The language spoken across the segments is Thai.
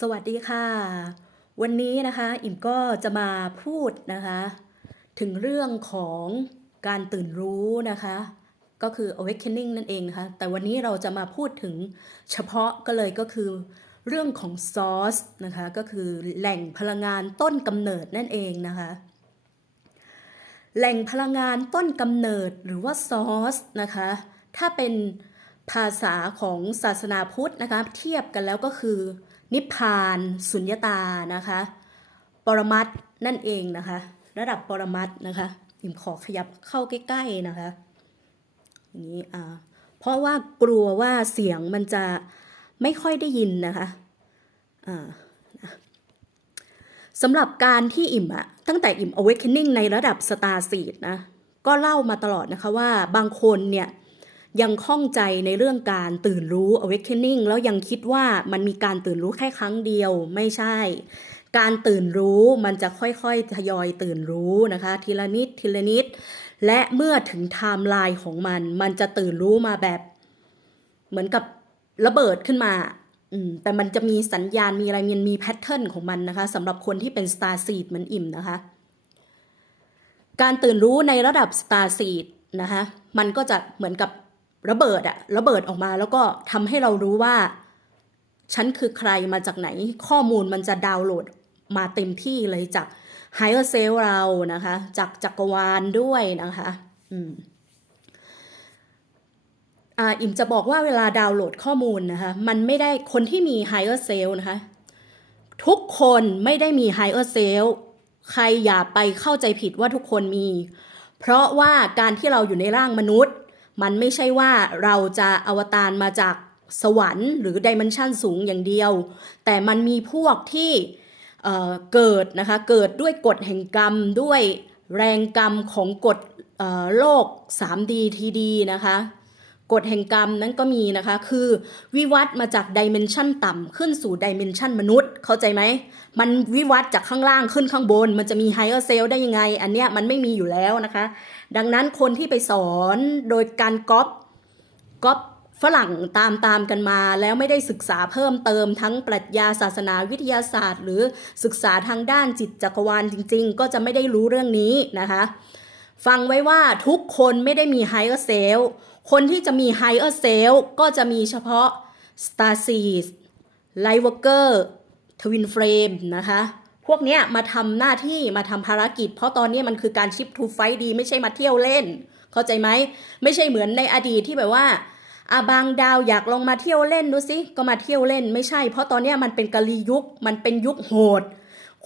สวัสดีค่ะ วันนี้นะคะอิ่มก็จะมาพูดนะคะ ถึงเรื่องของการตื่นรู้นะคะ ก็คือ awakening นั่นเองนะคะ แต่วันนี้เราจะมาพูดถึงเฉพาะก็เลยก็คือ เรื่องของ source นะคะ ก็คือแหล่งพลังงานต้นกำเนิดนั่นเองนะคะ แหล่งพลังงานต้นกำเนิดหรือว่า source นะคะ ถ้าเป็นภาษาของศาสนาพุทธนะคะ เทียบกันแล้วก็คือ นิพพานสุญญตานะคะ ปรมัตนั่นเองนะคะ ระดับปรมัตนะคะอิมขอขยับเข้าใกล้ๆนะคะอย่างนี้อ่าเพราะว่ากลัวว่าเสียงมันจะไม่ค่อยได้ยินนะคะอ่าสำหรับการที่อิ่มอะตั้งแต่อิ่ม awakening ในระดับ star seed นะก็เล่ามาตลอดนะคะว่าบางคนเนี่ย ยังข้องใจในเรื่องการตื่นรู้ awakening แล้วยังคิดว่ามันมีการตื่นรู้แค่ครั้งเดียวไม่ใช่ การตื่นรู้มันจะค่อยๆทยอยตื่นรู้นะคะ ทีละนิดทีละนิด และเมื่อถึงไทม์ไลน์ของมัน มันจะตื่นรู้มาแบบ เหมือนกับระเบิดขึ้นมาอืมแต่มันจะมีสัญญาณมีอะไรมันมีแพทเทิร์นของมันนะคะสำหรับคนที่เป็น star seed เหมือนอิ่มนะคะ การตื่นรู้ในระดับ star seed นะคะมันก็จะเหมือนกับ ระเบิดอะระเบิดออกมาแล้วก็ทำให้เรารู้ว่า ฉันคือใครมาจากไหนข้อมูลมันจะดาวน์โหลดมาเต็มที่เลยจาก higher self เรานะคะ จากจักรวาลด้วยนะคะอืมอ่าอิมจะบอกว่าเวลาดาวน์โหลดข้อมูลนะคะ มันไม่ได้คนที่มี higher self นะคะ ทุกคนไม่ได้มี higher self ใครอย่าไปเข้าใจผิดว่าทุกคนมี เพราะว่าการที่เราอยู่ในร่างมนุษย์ มันไม่ใช่ว่าเราจะอวตารมาจากสวรรค์หรือดิเมนชันสูงอย่างเดียว แต่มันมีพวกที่เเกิดนะคะ เกิดด้วยกฎแห่งกรรมด้วยแรงกรรมของกฎโลก 3D TD นะคะกฎแห่งกรรมนั้นก็มีนะคะ คือวิวัฒน์มาจากดิเมนชันต่ำขึ้นสู่ดิเมนชันมนุษย์ เข้าใจไหม มันวิวัฒน์จากข้างล่างขึ้นข้างบน มันจะมีไฮเออร์เซลได้ยังไง อันเนี้ยมันไม่มีอยู่แล้วนะคะ ดังนั้นคนที่ไปสอนโดยการก๊อปก๊อปฝรั่งตามตามกันมา แล้วไม่ได้ศึกษาเพิ่มเติมทั้งปรัชญาศาสนาวิทยาศาสตร์ หรือศึกษาทางด้านจิตจักรวาลจริง ๆ ก็จะไม่ได้รู้เรื่องนี้นะคะ ฟังไว้ว่าทุกคนไม่ได้มี higher self คนที่จะมี higher self ก็จะมีเฉพาะ star seed light worker twin flame นะคะ พวกเนี้ยมาทำหน้าที่มาทำภารกิจ เพราะตอนนี้มันคือการชิปทูไฟดี ไม่ใช่มาเที่ยวเล่น เข้าใจไหมไม่ใช่เหมือนในอดีตที่แบบว่าอาบางดาวอยากลงมาเที่ยวเล่นดูสิก็มาเที่ยวเล่นไม่ใช่ เพราะตอนนี้มันเป็นกาลียุคมันเป็นยุคโหด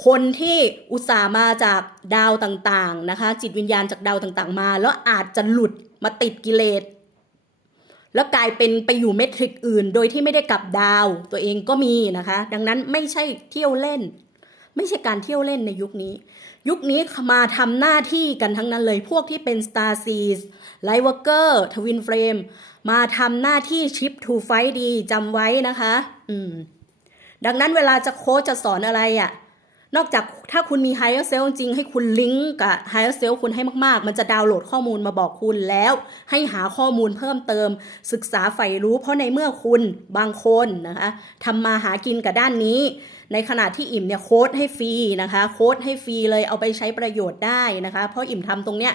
คนที่อุตส่าห์มาจากดาวต่างๆนะคะ จิตวิญญาณจากดาวต่างๆ มา แล้วอาจจะหลุดมาติดกิเลสแล้วกลายเป็นไปอยู่เมทริกอื่น โดยที่ไม่ได้กลับดาวตัวเองก็มีนะคะ ดังนั้นไม่ใช่เที่ยวเล่น ไม่ใช่การเที่ยวเล่นในยุคนี้ ยุคนี้มาทำหน้าที่กันทั้งนั้นเลยพวกที่เป็น Star s e e s Light Worker Twin Flame มาทำหน้าที่ชิป to fight ดีจำไว้นะคะ อืม ดังนั้นเวลาจะโค้ชจะสอนอะไรอะ่ะนอกจากถ้าคุณมี higher self จริงให้คุณลิงก์กับ higher self คุณให้มากๆ มันจะดาวน์โหลดข้อมูลมาบอกคุณแล้ว ให้หาข้อมูลเพิ่มเติม ศึกษาใฝ่รู้ เพราะในเมื่อคุณบางคนนะคะทำมาหากินกับด้านนี้ ในขณะที่อิ่มเนี่ยโค้ดให้ฟรีนะคะโค้ดให้ฟรีเลยเอาไปใช้ประโยชน์ได้นะคะเพราะอิ่มทำตรงเนี้ย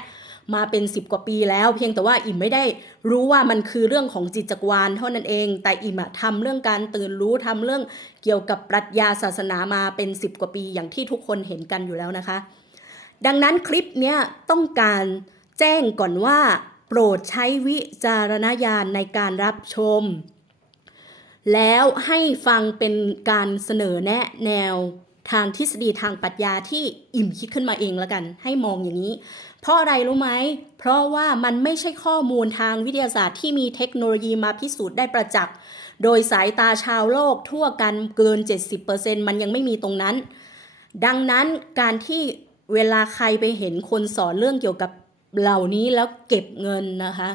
มาเป็น 10 กว่าปีแล้ว เพียงแต่ว่าอิ่มไม่ได้รู้ว่ามันคือเรื่องของจิตจักรวาลเท่านั้นเอง แต่อิ่มอะทำเรื่องการตื่นรู้ทำเรื่องเกี่ยวกับปรัชญาศาสนามาเป็น 10 กว่าปีอย่างที่ทุกคนเห็นกันอยู่แล้วนะคะ ดังนั้นคลิปเนี้ยต้องการแจ้งก่อนว่า โปรดใช้วิจารณญาณในการรับชม แล้วให้ฟังเป็นการเสนอแนะแนวทางทฤษฎีทางปรัชญาที่อิ่มคิดขึ้นมาเองแล้วกัน ให้มองอย่างนี้ เพราะอะไรรู้ไหม เพราะว่ามันไม่ใช่ข้อมูลทางวิทยาศาสตร์ที่มีเทคโนโลยีมาพิสูจน์ได้ประจักษ์โดยสายตาชาวโลกทั่วกันเกิน 70%มันยังไม่มีตรงนั้น ดังนั้นการที่เวลาใครไปเห็นคนสอนเรื่องเกี่ยวกับเหล่านี้แล้วเก็บเงินนะคะ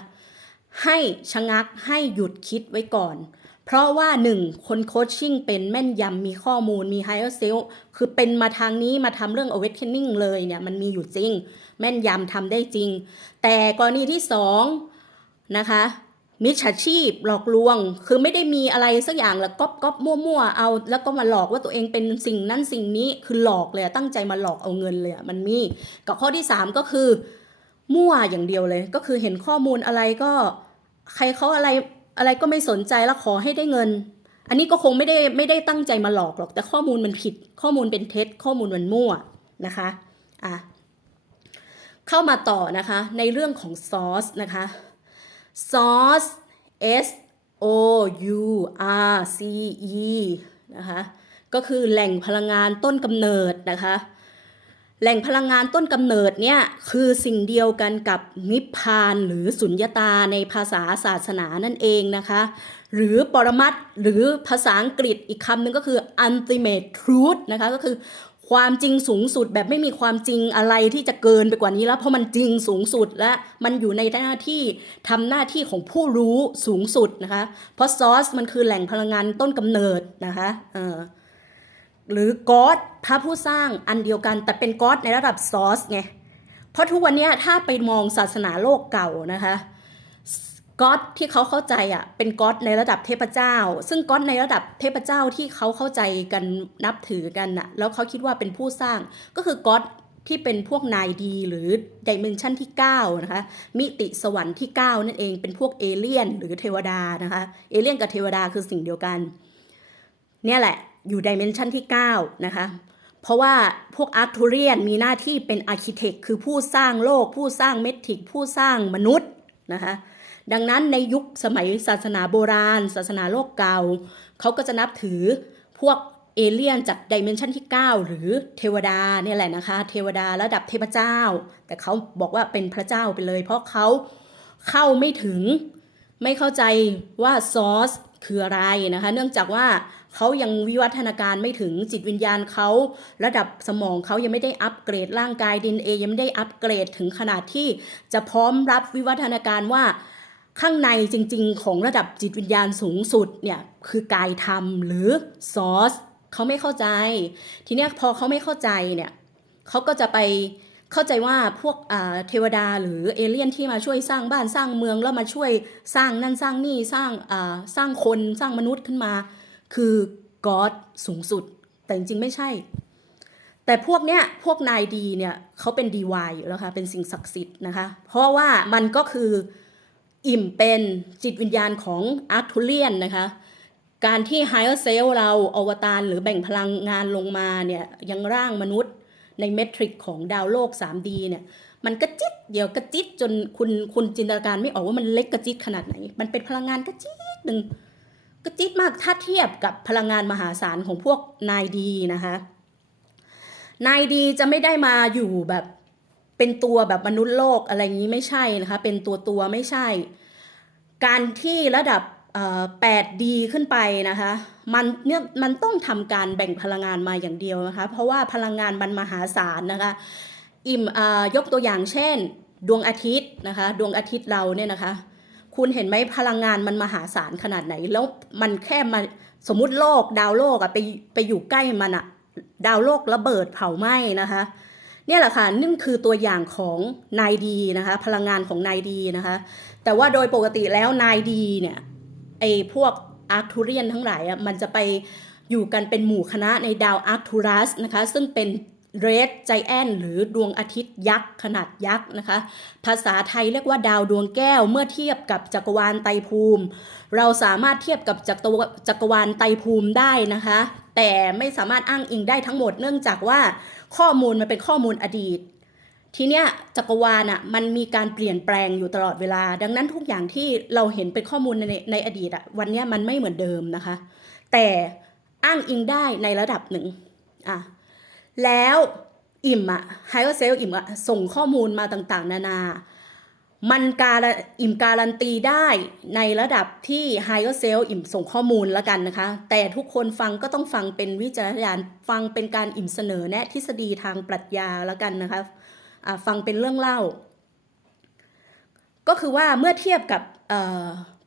ให้ชะงักให้หยุดคิดไว้ก่อน เพราะว่าหนึ่งคนโคชชิ่งเป็นแม่นยำมีข้อมูลมี higher self คือเป็นมาทางนี้มาทำเรื่อง awakening เลยเนี่ยมันมีอยู่จริง แม่นยำทำได้จริง แต่กรณีที่สองนะคะมิจฉาชีพหลอกลวง คือไม่ได้มีอะไรสักอย่างแล้วก๊อปก๊อปมั่วๆเอา แล้วก็มาหลอกว่าตัวเองเป็นสิ่งนั้นสิ่งนี้คือหลอกเลยตั้งใจมาหลอกเอาเงินเลยมันมีกับข้อที่สามก็คือ มั่วอย่างเดียวเลย ก็คือเห็นข้อมูลอะไรก็ ใครเขาอะไร อะไรก็ไม่สนใจแล้วขอให้ได้เงิน อันนี้ก็คงไม่ได้ไม่ได้ตั้งใจมาหลอกหรอก แต่ข้อมูลมันผิด ข้อมูลเป็นเท็จ ข้อมูลมันมั่วนะคะอะเข้ามาต่อนะคะในเรื่องของซอสนะคะ source S O U R C E นะคะก็คือแหล่งพลังงานต้นกำเนิดนะคะ แหล่งพลังงานต้นกำเนิดเนี่ยคือสิ่งเดียวกันกับนิพพานหรือสุญญตาในภาษาศาสนานั่นเองนะคะ หรือปรมัตถ์หรือภาษาอังกฤษอีกคำหนึ่งก็คือ ultimate truth นะคะก็คือความจริงสูงสุดแบบไม่มีความจริงอะไรที่จะเกินไปกว่านี้แล้ว เพราะมันจริงสูงสุดและมันอยู่ในหน้าที่ทำหน้าที่ของผู้รู้สูงสุดนะคะ เพราะซอสมันคือแหล่งพลังงานต้นกำเนิดนะคะเออ หรือก็อดพระผู้สร้างอันเดียวกัน แต่เป็นก็อดในระดับซอสไงเพราะทุกวันนี้ถ้าไปมองศาสนาโลกเก่านะคะก็อดที่เขาเข้าใจอะเป็นก็อดในระดับเทพเจ้า ซึ่งก็อดในระดับเทพเจ้าที่เขาเข้าใจกันนับถือกันน่ะแล้วเขาคิดว่าเป็นผู้สร้างก็คือก็อดที่เป็นพวกนายดีหรือดิเมนชันที่9นะคะมิติสวรรค์ที่ 9 นั่นเองเป็นพวกเอเลี่ยนหรือเทวดานะคะเอเลี่ยนกับเทวดาคือสิ่งเดียวกัน เนี่ยแหละ อยู่ดิเมนชันที่ 9 นะคะ เพราะว่าพวกอาร์ทูเรียนมีหน้าที่เป็นอาร์เคเต็กคือผู้สร้างโลก ผู้สร้างเมทิก ผู้สร้างมนุษย์นะคะดังนั้นในยุคสมัยศาสนาโบราณ ศาสนาโลกเก่าเขาก็จะนับถือพวกเอเลี่ยนจากดิเมนชันที่ 9 หรือเทวดาเนี่ยแหละนะคะ เทวดาระดับเทพเจ้า แต่เขาบอกว่าเป็นพระเจ้าไปเลย เพราะเขาเข้าไม่ถึงไม่เข้าใจว่าซอสคืออะไรนะคะ เนื่องจากว่า เขายังวิวัฒนาการไม่ถึงจิตวิญญาณเขาระดับสมองเขายังไม่ได้อัปเกรดร่างกายดินเอยังไม่ได้อัปเกรดถึงขนาดที่จะพร้อมรับวิวัฒนาการว่าข้างในจริงๆ ของระดับจิตวิญญาณสูงสุดเนี่ยคือกายธรรมหรือซอสเขาไม่เข้าใจ ทีเนี้ยพอเขาไม่เข้าใจเนี่ยเขาก็จะไปเข้าใจว่าพวกเทวดาหรือเอเลี่ยนที่มาช่วยสร้างบ้านสร้างเมืองแล้วมาช่วยสร้างนั่นสร้างนี่สร้างสร้างคนสร้างมนุษย์ขึ้นมา คือก็อดสูงสุด แต่จริงๆไม่ใช่ แต่พวกเนี้ยพวกนายดีเนี่ยเขาเป็นดีวายอยู่แล้วค่ะเป็นสิ่งศักดิ์สิทธิ์นะคะ เพราะว่ามันก็คืออิ่มเป็นจิตวิญญาณของอาร์ทูเรียนนะคะการที่ไฮเออร์เซลเราอวตารหรือแบ่งพลังงานลงมาเนี่ยยังร่างมนุษย์ในเมทริกของดาวโลก 3D เนี่ยมันกระจิตเดี๋ยวกระจิตจนคุณคุณจินตนาการไม่ออกว่ามันเล็กกระจิตขนาดไหน มันเป็นพลังงานกระจิตหนึ่ง ระจิตมากถ้าเทียบกับพลังงานมหาศาลของพวกนายดีนะคะนายดีจะไม่ได้มาอยู่แบบเป็นตัวแบบมนุษย์โลกอะไรอย่างนี้ไม่ใช่นะคะเป็นตัวตัวไม่ใช่ การที่ระดับ 8D ขึ้นไปนะคะมันเนี่ยมันต้องทำการแบ่งพลังงานมาอย่างเดียวนะคะเพราะว่าพลังงานมันมหาศาลนะคะอิ่มอ่อยกตัวอย่างเช่น ดวงอาทิตย์นะคะดวงอาทิตย์เราเนี่ยนะคะ คุณเห็นไหมพลังงานมันมหาศาลขนาดไหน แล้วมันแค่มาสมมุติโลก ดาวโลกอะไปไปอยู่ใกล้มันอะดาวโลกระเบิดเผาไหม้นะคะ เนี่ยแหละค่ะนี่คือตัวอย่างของนายดีนะคะ พลังงานของนายดีนะคะ แต่ว่าโดยปกติแล้วนายดีเนี่ยไอพวกอาร์ทูเรียนทั้งหลายอะมันจะไปอยู่กันเป็นหมู่คณะในดาวอาร์ทูรัสนะคะ ซึ่งเป็น เรดไจแอนหรือดวงอาทิตย์ยักษ์ขนาดยักษ์นะคะ ภาษาไทยเรียกว่าดาวดวงแก้วเมื่อเทียบกับจักรวาลไตรภูมิ เราสามารถเทียบกับจักรวจักรวาลไตรภูมิได้นะคะ แต่ไม่สามารถอ้างอิงได้ทั้งหมดเนื่องจากว่าข้อมูลมันเป็นข้อมูลอดีต ทีเนี้ยจักรวาลอะมันมีการเปลี่ยนแปลงอยู่ตลอดเวลา ดังนั้นทุกอย่างที่เราเห็นเป็นข้อมูลในในอดีตอะวันเนี้ยมันไม่เหมือนเดิมนะคะ แต่อ้างอิงได้ในระดับหนึ่งอะ แล้วอิ่มอะไฮเออร์เซลอิ่มอะส่งข้อมูลมาต่างๆ นานา มันการอิ่มการันตีได้ในระดับที่ higher self อิ่มส่งข้อมูลแล้วกันนะคะ แต่ทุกคนฟังก็ต้องฟังเป็นวิจารณญาณฟังเป็นการอิ่มเสนอแนะทฤษฎีทางปรัชญาแล้วกันนะคะะฟังเป็นเรื่องเล่า ก็คือว่าเมื่อเทียบกับ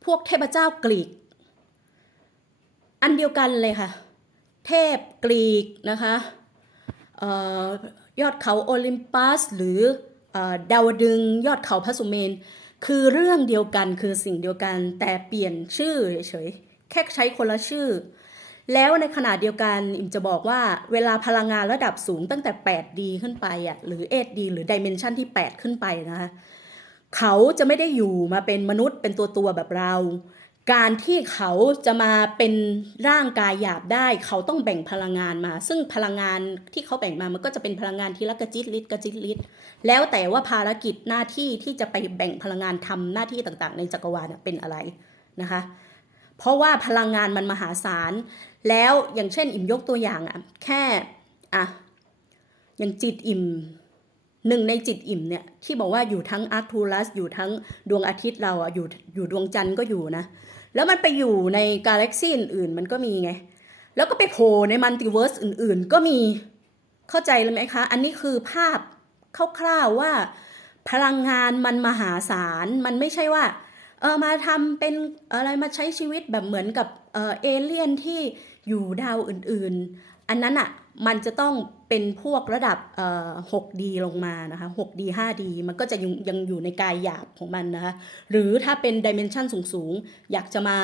พวกเทพเจ้ากรีก อันเดียวกันเลยค่ะ เทพกรีกนะคะ ยอดเขาโอลิมปัสหรือดาวดึงยอดเขาพระสุเมน คือเรื่องเดียวกันคือสิ่งเดียวกัน แต่เปลี่ยนชื่อเฉยๆแค่ใช้คนละชื่อ แล้วในขณะเดียวกันอิมจะบอกว่าเวลาพลังงานระดับสูงตั้งแต่ 8D ขึ้นไปอะหรือ 8D หรือ Dimension ที่ 8 ขึ้นไปนะคะเขาจะไม่ได้อยู่มาเป็นมนุษย์เป็นตัวตัวแบบเรา การที่เขาจะมาเป็นร่างกายหยาบได้ เขาต้องแบ่งพลังงานมา ซึ่งพลังงานที่เขาแบ่งมามันก็จะเป็นพลังงานทีละกระจิตลิตรกระจิตลิตรแล้วแต่ว่าภารกิจหน้าที่ที่จะไปแบ่งพลังงานทำหน้าที่ต่างๆ ในจักรวาลเป็นอะไรนะคะ เพราะว่าพลังงานมันมหาศาลแล้วอย่างเช่นอิ่มยกตัวอย่างอะแค่อะอย่างจิตอิ่มหนึ่งในจิตอิ่มเนี่ยที่บอกว่าอยู่ทั้งอาร์คทูลัสอยู่ทั้งดวงอาทิตย์เราอะอยู่อยู่ดวงจันทร์ก็อยู่นะ แล้วมันไปอยู่ในกาแล็กซีอื่นๆ มันก็มีไง แล้วก็ไปโผล่ในมัลติเวิร์สอื่นๆ ก็มีเข้าใจเลยไหมคะ อันนี้คือภาพคร่าวๆว่า พลังงานมันมหาศาลมันไม่ใช่ว่าเออมาทำเป็นอะไรมาใช้ชีวิตแบบเหมือนกับเออเอเลี่ยนที่อยู่ดาวอื่นๆ อันนั้นอะ่ะ มันจะต้องเป็นพวกระดับเอ่อ 6D ลงมานะคะ 6D 5D มันก็จะยังยังอยู่ในกายหยาบของมันนะคะ หรือถ้าเป็นดิเมนชันสูงๆ อยากจะมา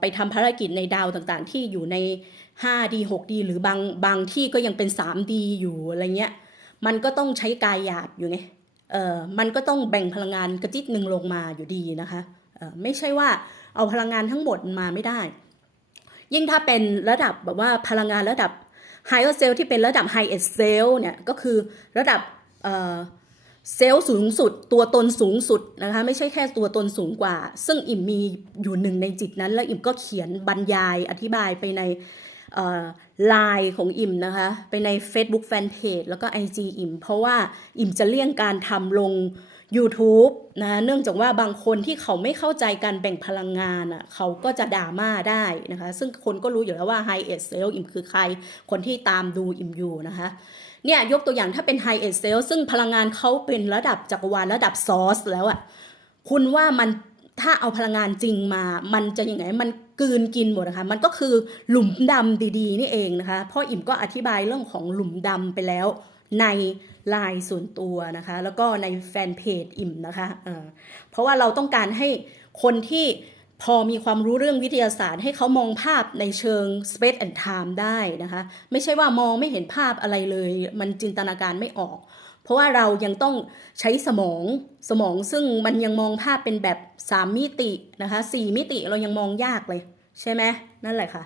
ไปทำภารกิจในดาวต่างๆ ที่อยู่ใน 5D 6D หรือบางบางที่ก็ยังเป็น 3D อยู่อะไรเงี้ย มันก็ต้องใช้กายหยาบอยู่ไงเออมันก็ต้องแบ่งพลังงานกระจิตหนึ่งลงมาอยู่ดีนะคะเออไม่ใช่ว่าเอาพลังงานทั้งหมดมาไม่ได้ ยิ่งถ้าเป็นระดับแบบว่าพลังงานระดับ higher cell ที่เป็นระดับ highest cell เนี่ยก็คือระดับเอ่อเซลล์สูงสุด ตัวตนสูงสุดนะคะไม่ใช่แค่ตัวตนสูงกว่า ซึ่งอิ่มมีอยู่หนึ่งในจิตนั้น แล้วอิ่มก็เขียนบรรยายอธิบายไปในไลน์ของอิ่มนะคะ ไปใน Facebook Fanpage แล้วก็ IG อิ่ม เพราะว่าอิ่มจะเลี่ยงการทำลง YouTube นะเนื่องจากว่าบางคนที่เขาไม่เข้าใจการแบ่งพลังงานอะเขาก็จะด่าม่าได้นะคะ ซึ่งคนก็รู้อยู่แล้วว่า High End Sale อิ่มคือใคร คนที่ตามดูอิมอยู่นะคะเนี่ยยกตัวอย่างถ้าเป็น High End Sale ซึ่งพลังงานเขาเป็นระดับจักรวาลระดับซอสแล้วอะคุณว่ามันถ้าเอาพลังงานจริงมา มันจะยังไง มันกืนกินหมดนะคะ มันก็คือหลุมดำดีๆ นี่เองนะคะเพราะอิ่มก็อธิบายเรื่องของหลุมดำไปแล้วใน ไลน์ส่วนตัวนะคะ แล้วก็ในแฟนเพจอิ่มนะคะเพราะว่าเราต้องการให้คนที่พอมีความรู้เรื่องวิทยาศาสตร์ ให้เขามองภาพในเชิง space and time ได้นะคะ ไม่ใช่ว่ามองไม่เห็นภาพอะไรเลย มันจินตนาการไม่ออก เพราะว่าเรายังต้องใช้สมองสมองซึ่งมันยังมองภาพเป็นแบบ 3 มิตินะคะ 4 มิติเรายังมองยากเลย ใช่ไหมนั่นแหละค่ะ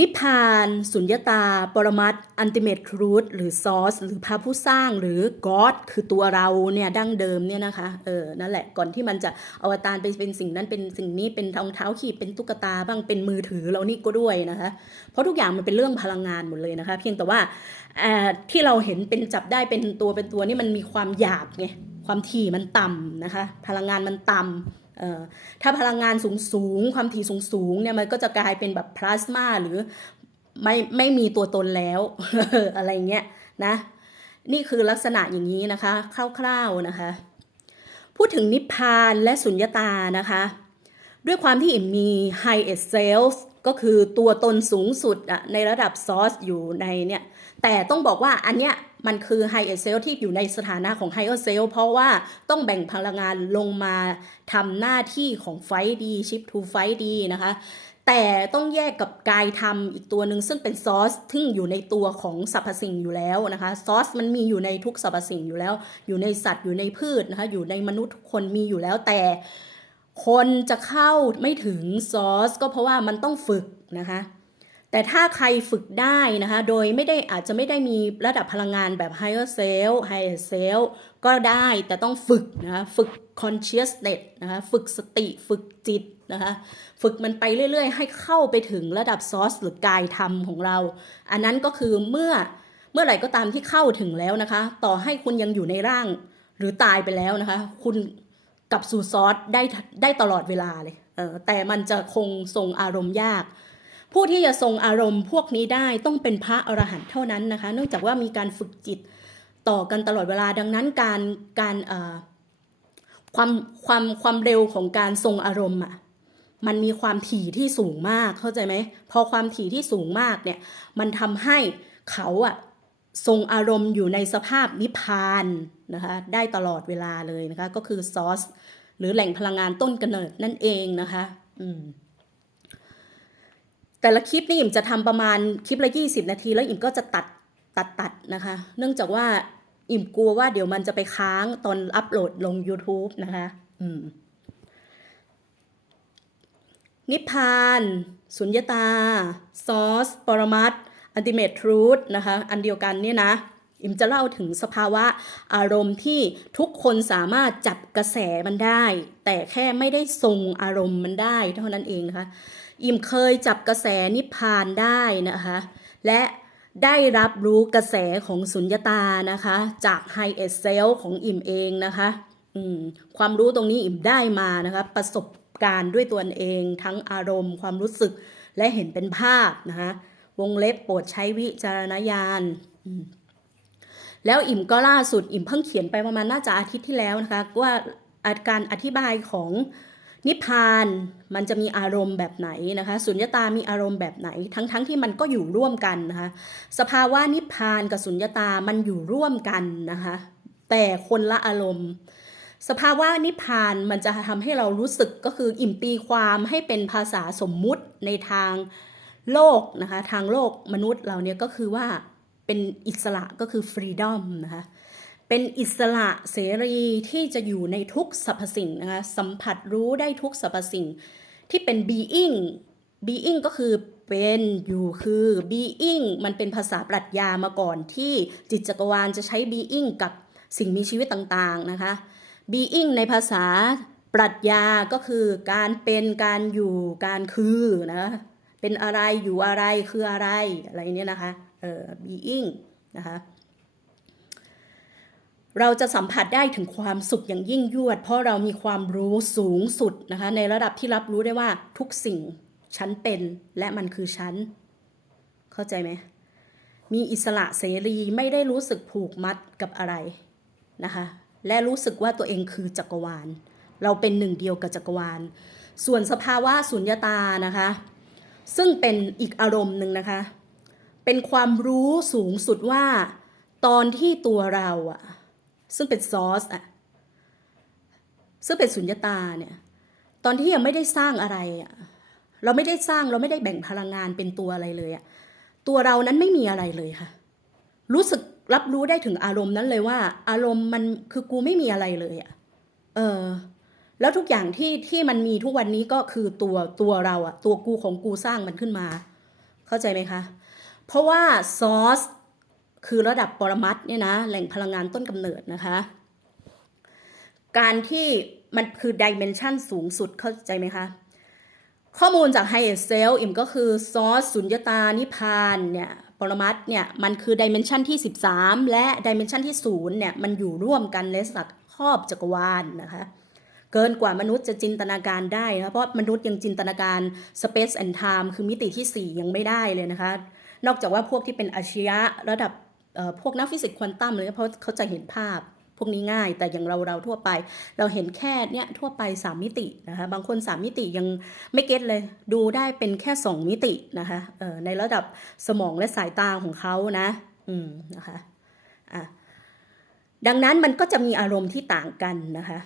นิพพาน สุญญตา ปรมัตอันติเมตทรูธหรือซอส หรือพระผู้สร้างหรือ God คือตัวเราเนี่ยดั้งเดิมเนี่ยนะคะ เออ นั่นแหละ ก่อนที่มันจะอวตารไปเป็นสิ่งนั้นเป็นสิ่งนี้เป็นรองเท้าขีบเป็นตุ๊กตาบ้างเป็นมือถือเรานี่ก็ด้วยนะคะ เพราะทุกอย่างมันเป็นเรื่องพลังงานหมดเลยนะคะ เพียงแต่ว่าเอ่อที่เราเห็นเป็นจับได้เป็นตัวเป็นตัวนี่มันมีความหยาบไง ความถี่มันต่ำนะคะ พลังงานมันต่ำเอ่อ ถ้าพลังงานสูงสูงความถี่สูงสูงเนี่ยมันก็จะกลายเป็นแบบพลาสมาหรือไม่ไม่มีตัวตนแล้วอะไรเงี้ยนะ นี่คือลักษณะอย่างนี้นะคะคร่าวๆนะคะ พูดถึงนิพพานและสุญญตานะคะ ด้วยความที่อิ่มมี high e s e l s ก็คือตัวตนสูงสุดอะในระดับซอสอยู่ในเนี่ย แต่ต้องบอกว่าอันเนี้ยมันคือ high e s e l ที่อยู่ในสถานะของ higher self เพราะว่าต้องแบ่งพลังงานลงมาทำหน้าที่ของไฟดีชิปทูไฟดีนะคะ แต่ต้องแยกกับกายธรรมอีกตัวหนึ่งซึ่งเป็นซอสซึ่งอยู่ในตัวของสรรพสิ่งอยู่แล้วนะคะซอสมันมีอยู่ในทุกสรรพสิ่งอยู่แล้ว อยู่ในสัตว์อยู่ในพืชนะคะอยู่ในมนุษย์ทุกคนมีอยู่แล้วแต่คนจะเข้าไม่ถึงซอสก็เพราะว่ามันต้องฝึกนะคะ แต่ถ้าใครฝึกได้นะคะ โดยไม่ได้อาจจะไม่ได้มีระดับพลังงานแบบ higher self higher self ก็ได้แต่ต้องฝึกนะคะฝึก consciousness นะคะฝึกสติฝึกจิตนะคะฝึกมันไปเรื่อยๆ ให้เข้าไปถึงระดับซอสหรือกายธรรมของเรา อันนั้นก็คือเมื่อเมื่อไหร่ก็ตามที่เข้าถึงแล้วนะคะ ต่อให้คุณยังอยู่ในร่างหรือตายไปแล้วนะคะ คุณกลับสู่ซอสได้ได้ตลอดเวลาเลยเออแต่มันจะคงทรงอารมณ์ยาก ผู้ที่จะทรงอารมณ์พวกนี้ได้ต้องเป็นพระอรหันต์เท่านั้นนะคะ เนื่องจากว่ามีการฝึกจิตต่อกันตลอดเวลาดังนั้นการการความความความเร็วของการทรงอารมณ์อะมันมีความถี่ที่สูงมากเข้าใจไหมพอความถี่ที่สูงมากเนี่ยมันทำให้เขาอะทรงอารมณ์อยู่ในสภาพนิพพานนะคะได้ตลอดเวลาเลยนะคะก็คือซอสหรือแหล่งพลังงานต้นกำเนิดนั่นเองนะคะ อืม แต่ละคลิปนี่อิ่มจะทำประมาณคลิปละ 20 นาที แล้วอิ่มก็จะตัดตัดตัดนะคะ เนื่องจากว่าอิ่มกลัวว่าเดี๋ยวมันจะไปค้างตอนอัปโหลดลง YouTube นะคะ อืม นิพพาน สุญญตา ซอส ปรมัตอันติเมททรูธนะคะ อันเดียวกันเนี่ยนะ อิมจะเล่าถึงสภาวะอารมณ์ที่ทุกคนสามารถจับกระแสมันได้ แต่แค่ไม่ได้ทรงอารมณ์มันได้เท่านั้นเองนะคะ อิมเคยจับกระแสนิพพานได้นะคะ และได้รับรู้กระแสของสุญญตานะคะ จากไฮเอ s เซลของอิมเองนะคะความรู้ตรงนี้อิมได้มานะคะประสบการณ์ด้วยตัวเอง ทั้งอารมณ์ ความรู้สึกและเห็นเป็นภาพนะคะวงเล็บโปรดใช้วิจารณญาณแล้วอิ่มก็ล่าสุดอิ่มเพิ่งเขียนไปประมาณน่าจะอาทิตย์ที่แล้วนะคะว่าอาการอธิบายของ นิพพานมันจะมีอารมณ์แบบไหนนะคะสุญญตามีอารมณ์แบบไหน ทั้งๆทที่มันก็อยู่ร่วมกันนะคะสภาวะนิพพานกับสุญญตามันอยู่ร่วมกันนะคะแต่คนละอารมณ์ สภาวะนิพพานมันจะทำให้เรารู้สึกก็คืออิ่มตีความให้เป็นภาษาสมมุติในทางโลกนะคะทางโลกมนุษย์เราเนี่ยก็คือว่าเป็นอิสระก็คือ freedom นะคะ เป็นอิสระเสรีที่จะอยู่ในทุกสรรพสิ่งนะคะสัมผัสรู้ได้ทุกสรรพสิ่ง ที่เป็น being being ก็คือเป็นอยู่คือ being มันเป็นภาษาปรัชญามาก่อนที่จิตจักรวาลจะใช้ being กับสิ่งมีชีวิตต่างๆนะคะ being ในภาษาปรัชญาก็คือการเป็นการอยู่การคือนะเป็นอะไรอยู่อะไรคืออะไรอะไรเนี่ยนะคะเออ being นะคะ เราจะสัมผัสได้ถึงความสุขอย่างยิ่งยวด เพราะเรามีความรู้สูงสุดนะคะ ในระดับที่รับรู้ได้ว่าทุกสิ่งฉันเป็นและมันคือฉัน เข้าใจไหม มีอิสระเสรีไม่ได้รู้สึกผูกมัดกับอะไรนะคะ และรู้สึกว่าตัวเองคือจักรวาล เราเป็นหนึ่งเดียวกับจักรวาล ส่วนสภาวะสุญญตานะคะ ซึ่งเป็นอีกอารมณ์หนึ่งนะคะ เป็นความรู้สูงสุดว่า ตอนที่ตัวเราอะ ซึ่งเป็นซอสอะซึ่งเป็นสุญญตาเนี่ยตอนที่ยังไม่ได้สร้างอะไรอะเราไม่ได้สร้างเราไม่ได้แบ่งพลังงานเป็นตัวอะไรเลยอะตัวเรานั้นไม่มีอะไรเลยค่ะ รู้สึกรับรู้ได้ถึงอารมณ์นั้นเลยว่า อารมณ์มันคือกูไม่มีอะไรเลยอะเออแล้วทุกอย่างที่ที่มันมีทุกวันนี้ก็คือตัวตัวเราอะตัวกูของกูสร้างมันขึ้นมา เข้าใจไหมคะ เพราะว่าซอส คือระดับปรมัตเนี่ยนะแหล่งพลังงานต้นกำเนิดนะคะ การที่มันคือดิเมนชันสูงสุดเข้าใจไหมคะข้อมูลจาก h i เ e ซ Self อิ่มก็คือซอสสุญญตานิพานเนี่ยปรมัตเนี่ยมันคือดิเมนชันที่ 13 และดิเมนชันที่0เนี่ยมันอยู่ร่วมกันในสักครอบจักรวาลนนะคะเกินกว่ามนุษย์จะจินตนาการได้นะเพราะมนุษย์ยังจินตนาการ space and time คือมิติที่ 4 ยังไม่ได้เลยนะคะ นอกจากว่าพวกที่เป็นอาชญะระดับ พวกนักฟิสิกส์ควอนตัมเลยเพราะเขาจะเห็นภาพพวกนี้ง่าย แต่อย่างเราเราทั่วไป เราเห็นแค่เนี้ยทั่วไป 3 มิตินะคะบางคน 3 มิติยังไม่เก็ตเลย ดูได้เป็นแค่ 2 มิตินะคะในระดับสมองและสายตาของเขานะอืมนะคะอะดังนั้นมันก็จะมีอารมณ์ที่ต่างกันนะคะ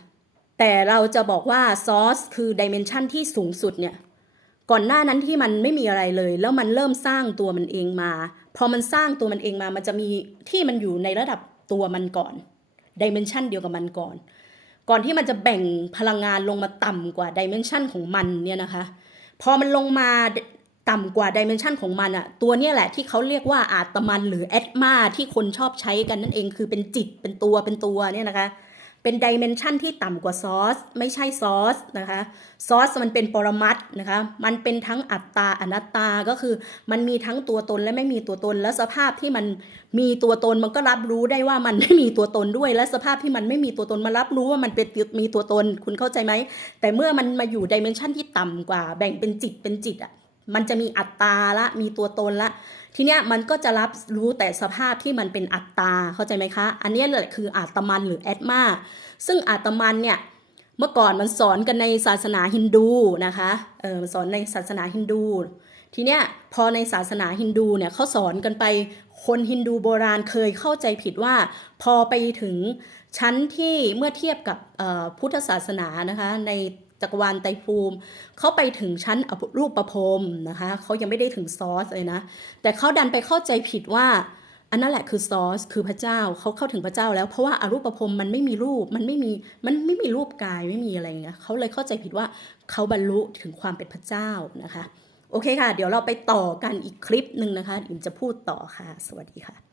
แต่เราจะบอกว่าซอสคือดิเมนชันที่สูงสุดเนี่ยก่อนหน้านั้นที่มันไม่มีอะไรเลย แล้วมันเริ่มสร้างตัวมันเองมา พอมันสร้างตัวมันเองมา มันจะมีที่มันอยู่ในระดับตัวมันก่อนดิเมนชันเดียวกับมันก่อน ก่อนที่มันจะแบ่งพลังงานลงมาต่ำกว่าดิเมนชันของมันเนี่ยนะคะ พอมันลงมาต่ำกว่าดิเมนชันของมันอะตัวเนี้ยแหละที่เขาเรียกว่าอาตมันหรือแอดมาที่คนชอบใช้กันนั่นเองคือเป็นจิตเป็นตัวเป็นตัวเนี่ยนะคะ เป็นดิเมนชันที่ต่ำกว่าซอสไม่ใช่ซอสนะคะซอสมันเป็นปรมัตนะคะมันเป็นทั้งอัตตาอนัตตาก็คือ มันมีทั้งตัวตนและไม่มีตัวตน และสภาพที่มันมีตัวตนมันก็รับรู้ได้ว่ามันไม่มีตัวตนด้วย และสภาพที่มันไม่มีตัวตนมารับรู้ว่ามันเป็นมีตัวตนคุณเข้าใจไหมแต่เมื่อมันมาอยู่ดิเมนชันที่ต่ำกว่า แบ่งเป็นจิตเป็นจิตอะมันจะมีอัตตาละมีตัวตนละ ทีเนี้ยมันก็จะรับรู้แต่สภาพที่มันเป็นอัตตาเข้าใจไหมคะ อันนี้แหละคืออาตมันหรือแอดมาซึ่งอาตมันเนี่ยเมื่อก่อนมันสอนกันในศาสนาฮินดูนะคะเออสอนในศาสนาฮินดู ทีเนี้ยพอในศาสนาฮินดูเนี่ยเขาสอนกันไปคนฮินดูโบราณเคยเข้าใจผิดว่า พอไปถึงชั้นที่เมื่อเทียบกับพุทธศาสนานะคะใน จักรวาลไตภูมิเขาไปถึงชั้นอรูปประพรมนะคะเขายังไม่ได้ถึงซอสเลยนะ แต่เขาดันไปเข้าใจผิดว่าอันนั้นแหละคือซอสคือพระเจ้าเขาเข้าถึงพระเจ้าแล้ว เพราะว่าอารูปภพมันไม่มีรูปมันไม่มีมันไม่มีรูปกายไม่มีอะไรเงี้ยเขาเลยเข้าใจผิดว่าเขาบรรลุถึงความเป็นพระเจ้านะคะ โอเคค่ะ เดี๋ยวเราไปต่อกันอีกคลิปหนึ่งนะคะอิมจะพูดต่อค่ะ สวัสดีค่ะ